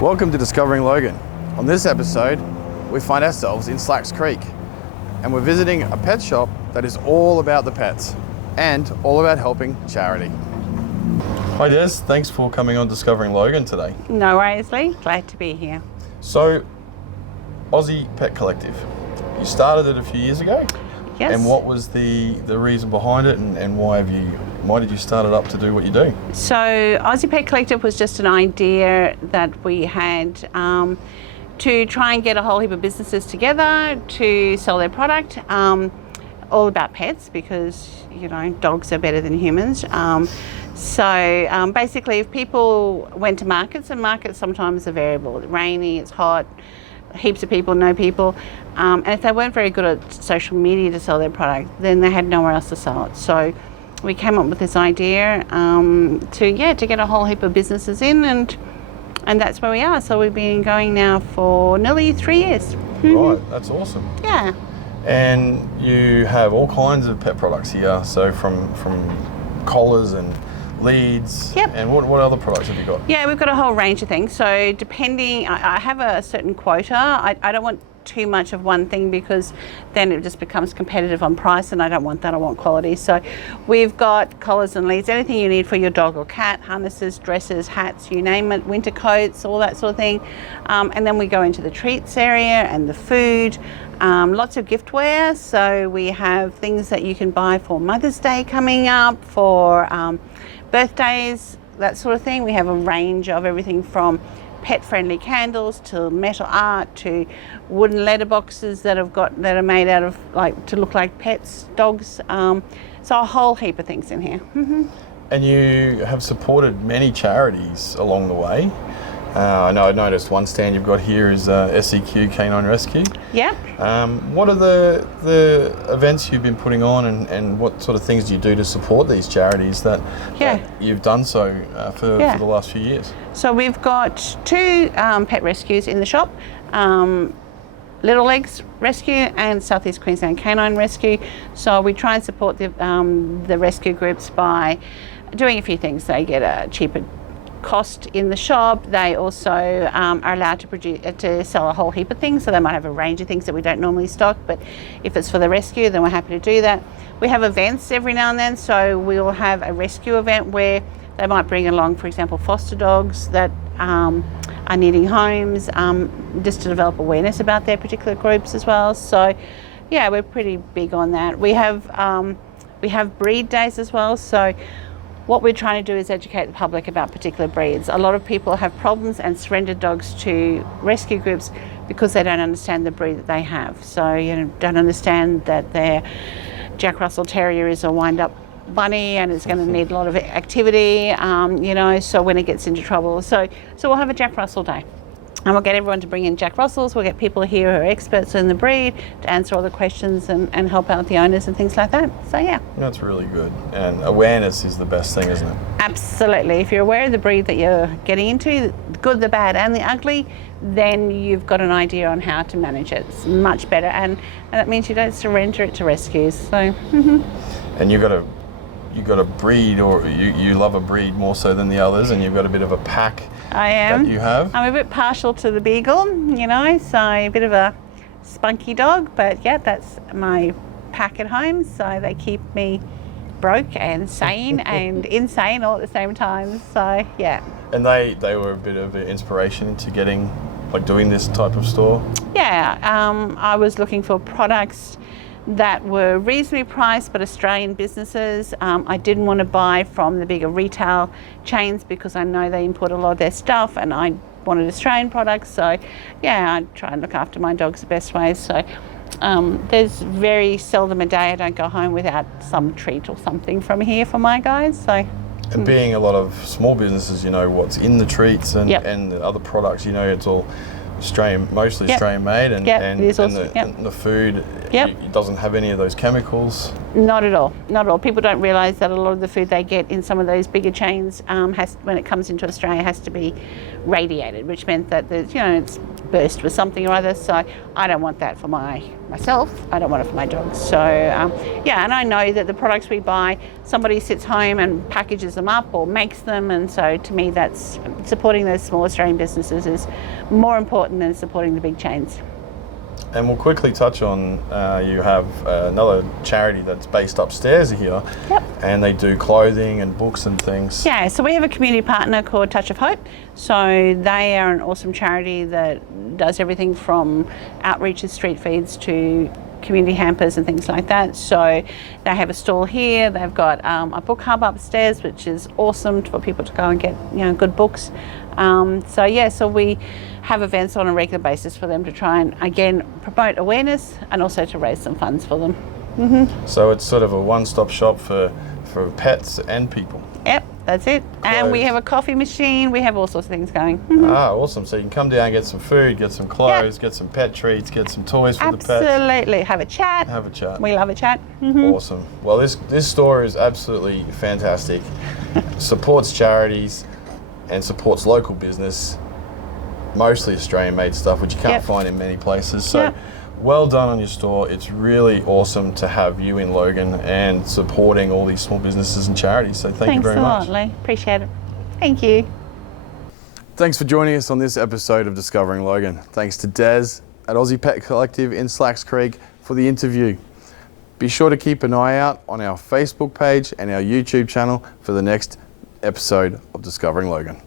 Welcome to Discovering Logan. On this episode, we find ourselves in Slacks Creek and we're visiting a pet shop that is all about the pets and all about helping charity. Hi Des, thanks for coming on Discovering Logan today. No worries, Lee. Glad to be here. So, Aussie Pet Collective, you started it a few years ago? Yes. And what was the reason behind it and why did you start it up to do what you do? So Aussie Pet Collective was just an idea that we had to try and get a whole heap of businesses together to sell their product, all about pets because, you know, dogs are better than humans. So basically if people went to markets, and markets sometimes are variable, it's rainy, it's hot, heaps of people, no people, and if they weren't very good at social media to sell their product, then they had nowhere else to sell it. So we came up with this idea to get a whole heap of businesses in, and that's where we are. So we've been going now for nearly 3 years. Right, that's awesome. Yeah. And you have all kinds of pet products here, so from collars and leads. Yep. And what other products have you got? Yeah, we've got a whole range of things. So depending, I have a certain quota. I don't want too much of one thing because then it just becomes competitive on price, and I don't want that. I want quality. So we've got collars and leads, anything you need for your dog or cat, harnesses, dresses, hats, you name it, winter coats, all that sort of thing. And then we go into the treats area and the food, lots of giftware. So we have things that you can buy for Mother's Day coming up, for birthdays, that sort of thing. We have a range of everything from pet-friendly candles to metal art to wooden letterboxes that are made out of to look like pets, dogs. So a whole heap of things in here. Mm-hmm. And you have supported many charities along the way. I know I noticed one stand you've got here is SE Canine Rescue. Yeah. What are the events you've been putting on, and what sort of things do you do to support these charities that you've done so for the last few years? So we've got two pet rescues in the shop, Little Legs Rescue and Southeast Queensland Canine Rescue. So we try and support the rescue groups by doing a few things. They get a cheaper cost in the shop. They also are allowed to sell a whole heap of things, so they might have a range of things that we don't normally stock, but if it's for the rescue, then we're happy to do that. We have events every now and then, so we'll have a rescue event where they might bring along, for example, foster dogs that are needing homes, just to develop awareness about their particular groups as well. So yeah, we're pretty big on that. We have breed days as well, so what we're trying to do is educate the public about particular breeds. A lot of people have problems and surrender dogs to rescue groups because they don't understand the breed that they have. So, don't understand that their Jack Russell Terrier is a wind-up bunny and it's going to need a lot of activity, so when it gets into trouble. So we'll have a Jack Russell Day. And we'll get everyone to bring in Jack Russells. We'll get people here who are experts in the breed to answer all the questions and help out the owners and things like that. So yeah. That's really good. And awareness is the best thing, isn't it? Absolutely. If you're aware of the breed that you're getting into, the good, the bad and the ugly, then you've got an idea on how to manage it. It's much better. And that means you don't surrender it to rescues. So. And you've got a breed, or you love a breed more so than the others, and you've got a bit of a pack. I am. That you have. I'm a bit partial to the beagle, so a bit of a spunky dog, but yeah, that's my pack at home, so they keep me broke and sane and insane all at the same time, so yeah. And they were a bit of an inspiration into doing this type of store? Yeah, I was looking for products that were reasonably priced but Australian businesses. I didn't want to buy from the bigger retail chains because I know they import a lot of their stuff, and I wanted Australian products. So yeah, I try and look after my dogs the best way. So there's very seldom a day I don't go home without some treat or something from here for my guys. So. And being a lot of small businesses, what's in the treats and the other products, it's all mostly Yep. Australian made, and Yep, it is and also, the, yep. the food Yep. it doesn't have any of those chemicals. Not at all, not at all. People don't realise that a lot of the food they get in some of those bigger chains when it comes into Australia, has to be radiated, which meant that it's burst with something or other. So I don't want that for myself. I don't want it for my dogs. So and I know that the products we buy, somebody sits home and packages them up or makes them, and so to me, that's supporting those small Australian businesses is more important than supporting the big chains. And we'll quickly touch on, you have another charity that's based upstairs here. Yep. And they do clothing and books and things. Yeah, so we have a community partner called Touch of Hope. So they are an awesome charity that does everything from outreaches, street feeds to community hampers and things like that. So they have a stall here. They've got a book hub upstairs, which is awesome for people to go and get good books. So we have events on a regular basis for them to try and again promote awareness and also to raise some funds for them. Mm-hmm. So it's sort of a one-stop shop for pets and people. Yep, that's it. Clothes. And we have a coffee machine. We have all sorts of things going. Mm-hmm. Ah, awesome. So you can come down and get some food, get some clothes, get some pet treats, get some toys for the pets. Absolutely. Have a chat. Have a chat. We love a chat. Mm-hmm. Awesome. Well, this store is absolutely fantastic. Supports charities and supports local business, mostly Australian-made stuff, which you can't find in many places. So well done on your store. It's really awesome to have you in Logan and supporting all these small businesses and charities. So thank you very much. Thanks a lot, Lee. Appreciate it. Thank you. Thanks for joining us on this episode of Discovering Logan. Thanks to Des at Aussie Pet Collective in Slacks Creek for the interview. Be sure to keep an eye out on our Facebook page and our YouTube channel for the next episode of Discovering Logan.